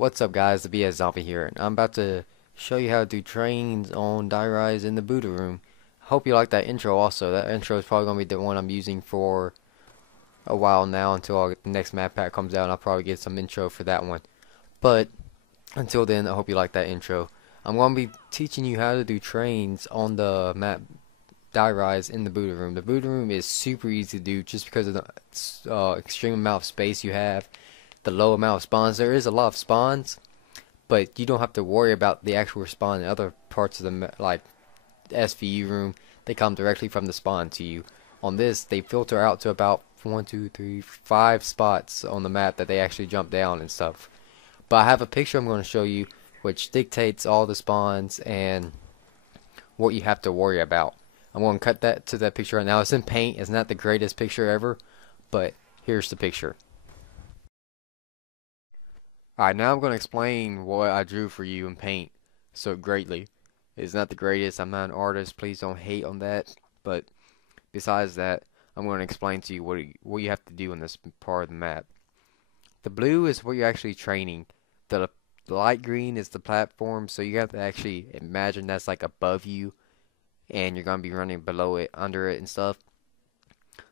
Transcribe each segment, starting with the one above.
What's up guys, the BS Zombie here, and I'm about to show you how to do trains on Die Rise in the Buddha room. Hope you like that intro also. That intro is probably going to be the one I'm using for a while now until the next map pack comes out, and I'll probably get some intro for that one. But until then, I hope you like that intro. I'm going to be teaching you how to do trains on the map Die Rise in the Buddha room. The Buddha room is super easy to do just because of the extreme amount of space you have, the low amount of spawns. There is a lot of spawns, but you don't have to worry about the actual spawn in other parts of the like SVU room. They come directly from the spawn to you. On this, they filter out to about 5 spots on the map that they actually jump down and stuff. But I have a picture I'm going to show you which dictates all the spawns and what you have to worry about. I'm going to cut that to that picture right now. It's in paint. It's not the greatest picture ever, but here's the picture. Alright, now I'm going to explain what I drew for you in paint so greatly. It's not the greatest. I'm not an artist. Please don't hate on that. But besides that, I'm going to explain to you what you have to do in this part of the map. The blue is what you're actually training. The light green is the platform, so you have to actually imagine that's like above you, and you're going to be running below it, under it, and stuff.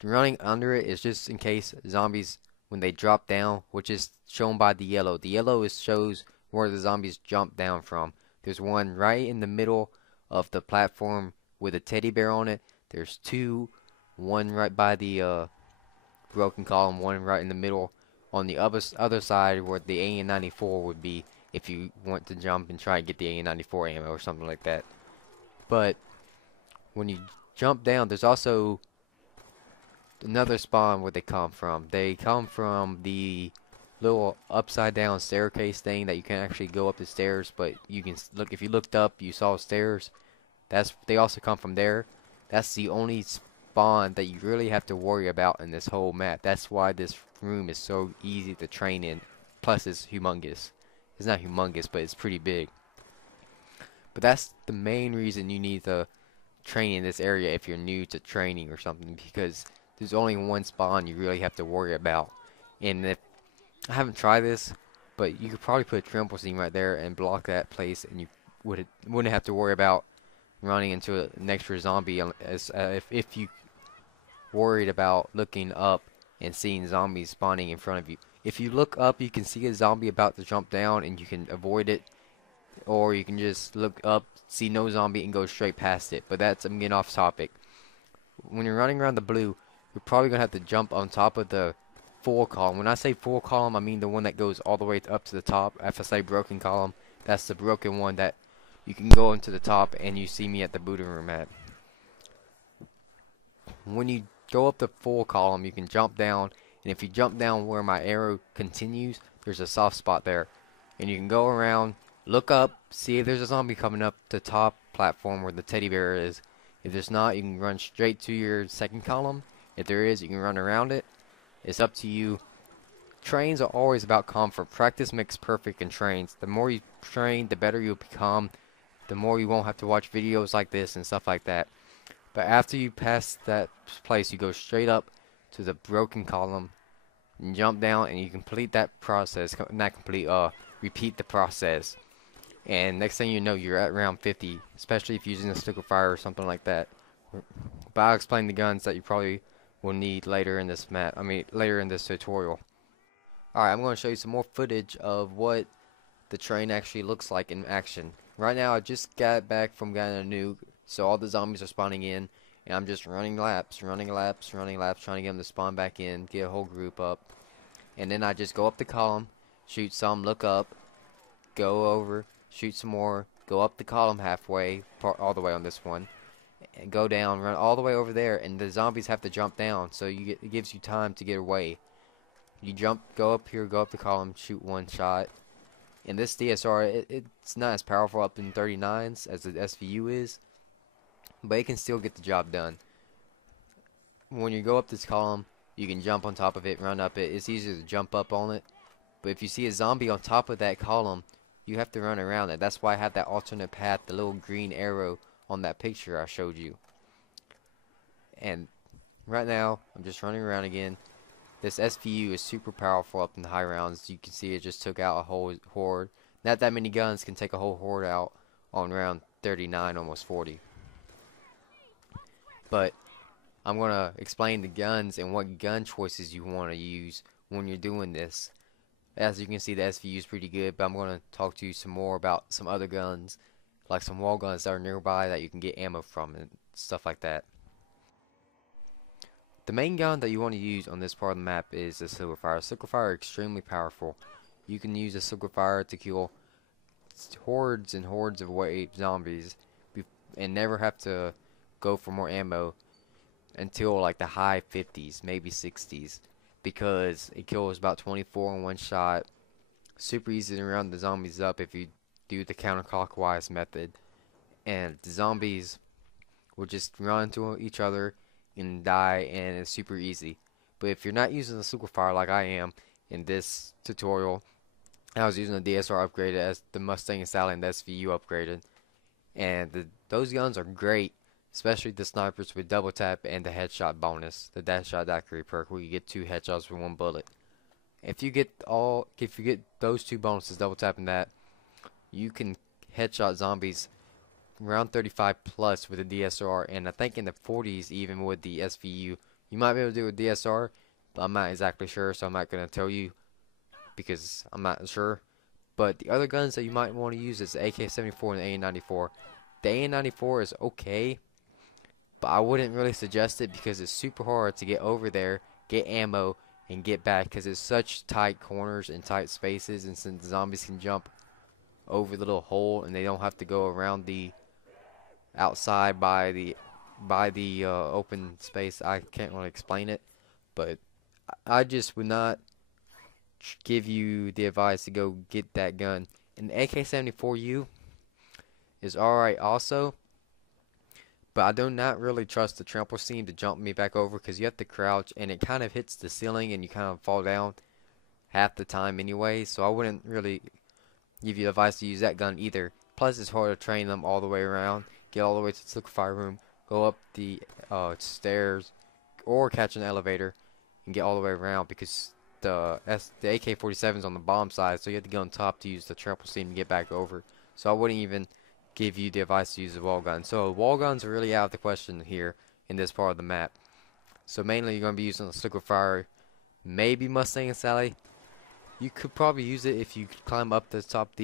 The running under it is just in case zombies, when they drop down, which is shown by the yellow. The yellow shows where the zombies jump down from. There's one right in the middle of the platform with a teddy bear on it. There's two, one right by the broken column, one right in the middle on the other side where the AN-94 would be if you want to jump and try and get the AN-94 ammo or something like that. But when you jump down, there's also another spawn where they come from. They come from the little upside down staircase thing that you can actually go up the stairs, but you can look, if you looked up you saw stairs. They also come from there. That's the only spawn that you really have to worry about in this whole map. That's why this room is so easy to train in. Plus it's humongous. It's not humongous, but it's pretty big. But that's the main reason you need to train in this area if you're new to training or something, because there's only one spawn you really have to worry about. And if I haven't tried this, but you could probably put a trample scene right there and block that place, and you wouldn't have to worry about running into an extra zombie if you worried about looking up and seeing zombies spawning in front of you. If you look up, you can see a zombie about to jump down and you can avoid it, or you can just look up, see no zombie, and go straight past it. But I'm getting off topic. When you're running around the blue, you're probably gonna have to jump on top of the full column. When I say full column, I mean the one that goes all the way up to the top. If I say broken column, that's the broken one that you can go into the top and you see me at the Buddha room at. When you go up the full column, you can jump down, and if you jump down where my arrow continues, there's a soft spot there. And you can go around, look up, see if there's a zombie coming up the top platform where the teddy bear is. If there's not, you can run straight to your second column. If there is, you can run around it. It's up to you. Trains are always about comfort. Practice makes perfect in trains. The more you train, the better you'll become. The more you won't have to watch videos like this and stuff like that. But after you pass that place, you go straight up to the broken column and jump down, and you complete that process. Not complete, repeat the process. And next thing you know, you're at round 50, especially if you're using a stick of fire or something like that. But I'll explain the guns that you probably will need later in this map. Later in this tutorial. Alright, I'm going to show you some more footage of what the train actually looks like in action. Right now, I just got back from getting a nuke, so all the zombies are spawning in, and I'm just running laps, trying to get them to spawn back in, get a whole group up. And then I just go up the column, shoot some, look up, go over, shoot some more, go up the column halfway, all the way on this one, and go down, run all the way over there, and the zombies have to jump down, so it gives you time to get away. You jump, go up here, go up the column, shoot one shot. And this DSR, it's not as powerful up in 39s as the SVU is, but it can still get the job done. When you go up this column, you can jump on top of it, run up it. It's easier to jump up on it. But if you see a zombie on top of that column, you have to run around it. That's why I have that alternate path, the little green arrow on that picture I showed you. And right now, I'm just running around again. This SVU is super powerful up in the high rounds. You can see it just took out a whole horde. Not that many guns can take a whole horde out on round 39, almost 40. But I'm going to explain the guns and what gun choices you want to use when you're doing this. As you can see, the SVU is pretty good, but I'm going to talk to you some more about some other guns, like some wall guns that are nearby that you can get ammo from and stuff like that. The main gun that you want to use on this part of the map is the Silverfire. Silverfire is extremely powerful. You can use a Silverfire to kill hordes and hordes of wave zombies and never have to go for more ammo until like the high 50s, maybe 60s, because it kills about 24 in one shot. Super easy to round the zombies up if you do the counterclockwise method, and the zombies will just run into each other and die, and it's super easy. But if you're not using the Silverfire like I am in this tutorial, I was using the DSR upgraded as the Mustang and Sally and the SVU upgraded, and those guns are great, especially the snipers with double tap and the headshot bonus, the dash shot daiquiri perk where you get 2 headshots with 1 bullet. If you get those 2 bonuses, double tap and that, you can headshot zombies around 35 plus with the DSR, and I think in the 40s even with the SVU. You might be able to do it with DSR, but I'm not exactly sure, so I'm not going to tell you because I'm not sure. But the other guns that you might want to use is the AK-74 and the AN-94. The AN-94 is okay, but I wouldn't really suggest it because it's super hard to get over there, get ammo, and get back because it's such tight corners and tight spaces, and since the zombies can jump over the little hole and they don't have to go around the outside by the open space. I can't really explain it, but I just would not give you the advice to go get that gun. And the AK-74U is alright also, but I do not really trust the trample seam to jump me back over because you have to crouch and it kind of hits the ceiling and you kind of fall down half the time anyway, so I wouldn't really give you advice to use that gun either. Plus it's hard to train them all the way around, get all the way to the Silverfire room, go up the stairs or catch an elevator and get all the way around because the AK-47 is on the bottom side, so you have to get on top to use the trample seam to get back over. So I wouldn't even give you the advice to use the wall gun. So wall guns are really out of the question here in this part of the map. So mainly you're going to be using the Silverfire, maybe Mustang and Sally. You could probably use it if you climb up the top of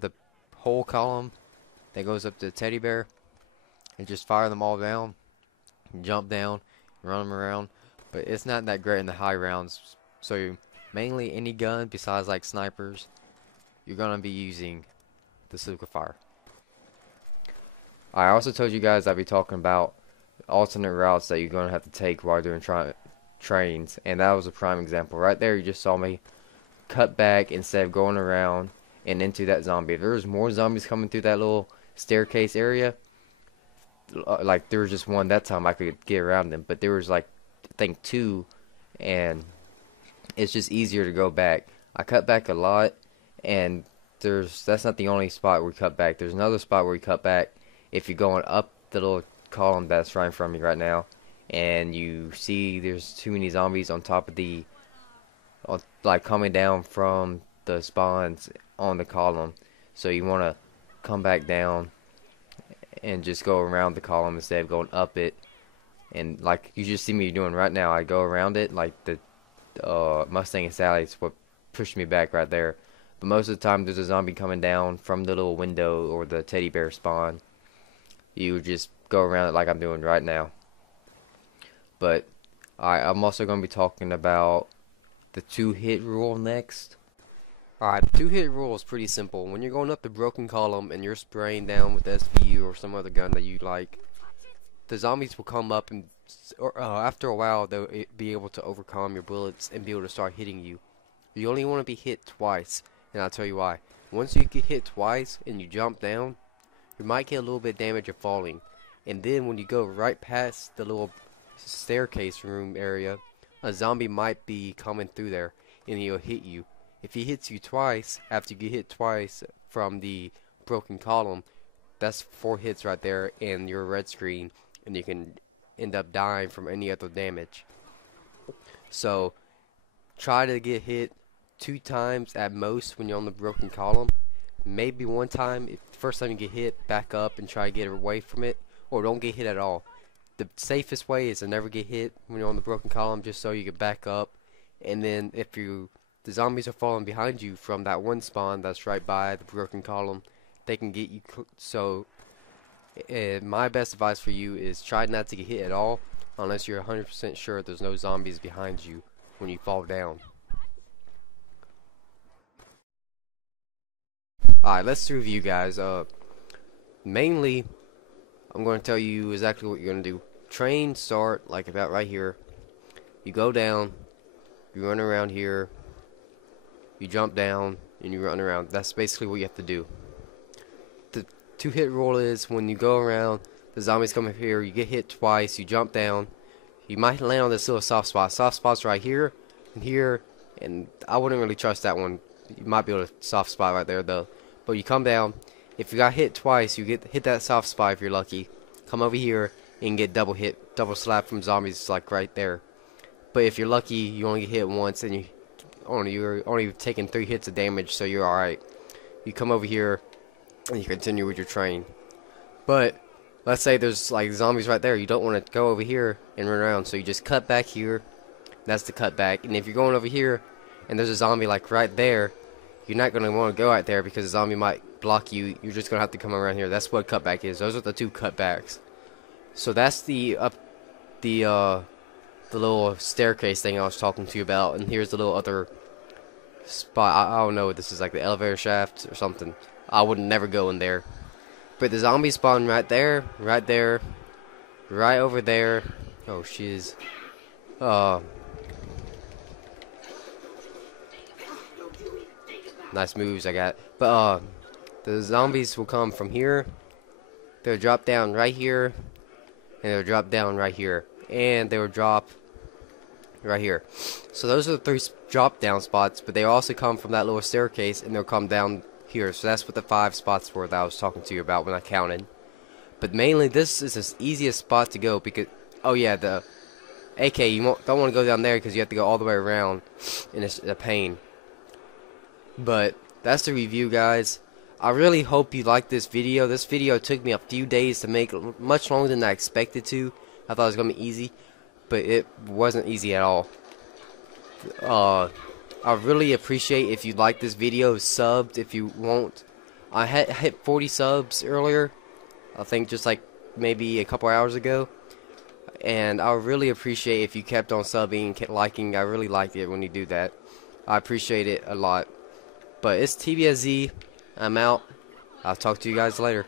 the whole column that goes up to the teddy bear and just fire them all down, jump down, run them around. But it's not that great in the high rounds. So mainly any gun besides like snipers, you're gonna be using the Silverfire. I also told you guys I'd be talking about alternate routes that you're gonna have to take while doing trains, and that was a prime example. Right there, you just saw me cut back instead of going around and into that zombie. If there was more zombies coming through that little staircase area, like there was just one that time I could get around them, but there was like I think 2, and it's just easier to go back. I cut back a lot, and that's not the only spot where we cut back. There's another spot where we cut back if you're going up the little column that's right in front of me right now, and you see there's too many zombies on top of the like coming down from the spawns on the column, so you want to come back down and just go around the column instead of going up it. And like you just see me doing right now, I go around it like the Mustang and Sally is what pushed me back right there. But most of the time there's a zombie coming down from the little window or the teddy bear spawn. You just go around it like I'm doing right now. But I'm also going to be talking about the 2-hit rule next. Alright, the 2-hit rule is pretty simple. When you're going up the broken column and you're spraying down with SVU or some other gun that you like, the zombies will come up and after a while they'll be able to overcome your bullets and be able to start hitting you. You only want to be hit twice, and I'll tell you why. Once you get hit twice and you jump down, you might get a little bit of damage of falling, and then when you go right past the little staircase room area, a zombie might be coming through there and he'll hit you. If he hits you twice, after you get hit twice from the broken column, that's 4 hits right there and your red screen, and you can end up dying from any other damage. So try to get hit 2 times at most when you're on the broken column. Maybe one time, if the first time you get hit, back up and try to get away from it, or don't get hit at all. The safest way is to never get hit when you're on the broken column, just so you can back up. And then if the zombies are falling behind you from that one spawn that's right by the broken column, they can get you. So my best advice for you is try not to get hit at all unless you're 100% sure there's no zombies behind you when you fall down. Alright, let's review, guys. Mainly, I'm going to tell you exactly what you're going to do. Train start like about right here. You go down, you run around here, you jump down, and you run around. That's basically what you have to do. The 2-hit rule is when you go around, the zombies come up here, you get hit twice, you jump down, you might land on this little soft spot. Soft spot's right here, and I wouldn't really trust that one. You might be able to soft spot right there though. But you come down, if you got hit twice, you get hit that soft spot if you're lucky. Come over here and get double hit, double slap from zombies like right there. But if you're lucky, you only get hit once, and you're only taking 3 hits of damage, so you're alright. You come over here and you continue with your train. But let's say there's like zombies right there. You don't want to go over here and run around, so you just cut back here. That's the cut back. And if you're going over here and there's a zombie like right there, you're not going to want to go right there because the zombie might block you. You're just going to have to come around here. That's what cutback is. Those are the 2 cutbacks. So that's the little staircase thing I was talking to you about, and here's the little other spot. I don't know what this is, like the elevator shaft or something. I would never go in there. But the zombies spawn right there, right over there. Oh, shiz. Nice moves I got. But the zombies will come from here. They'll drop down right here. And they'll drop down right here. And they will drop right here. So those are the 3 drop down spots. But they also come from that little staircase. And they'll come down here. So that's what the 5 spots were that I was talking to you about when I counted. But mainly this is the easiest spot to go. Because, oh yeah, the AK, you don't want to go down there because you have to go all the way around. And it's a pain. But that's the review, guys. I really hope you liked this video. This video took me a few days to make, much longer than I expected to. I thought it was going to be easy, but it wasn't easy at all. I really appreciate if you like this video, subbed if you won't. I hit 40 subs earlier, I think just like maybe a couple hours ago. And I really appreciate if you kept on subbing, kept liking. I really like it when you do that. I appreciate it a lot. But it's TBSZ. I'm out. I'll talk to you guys later.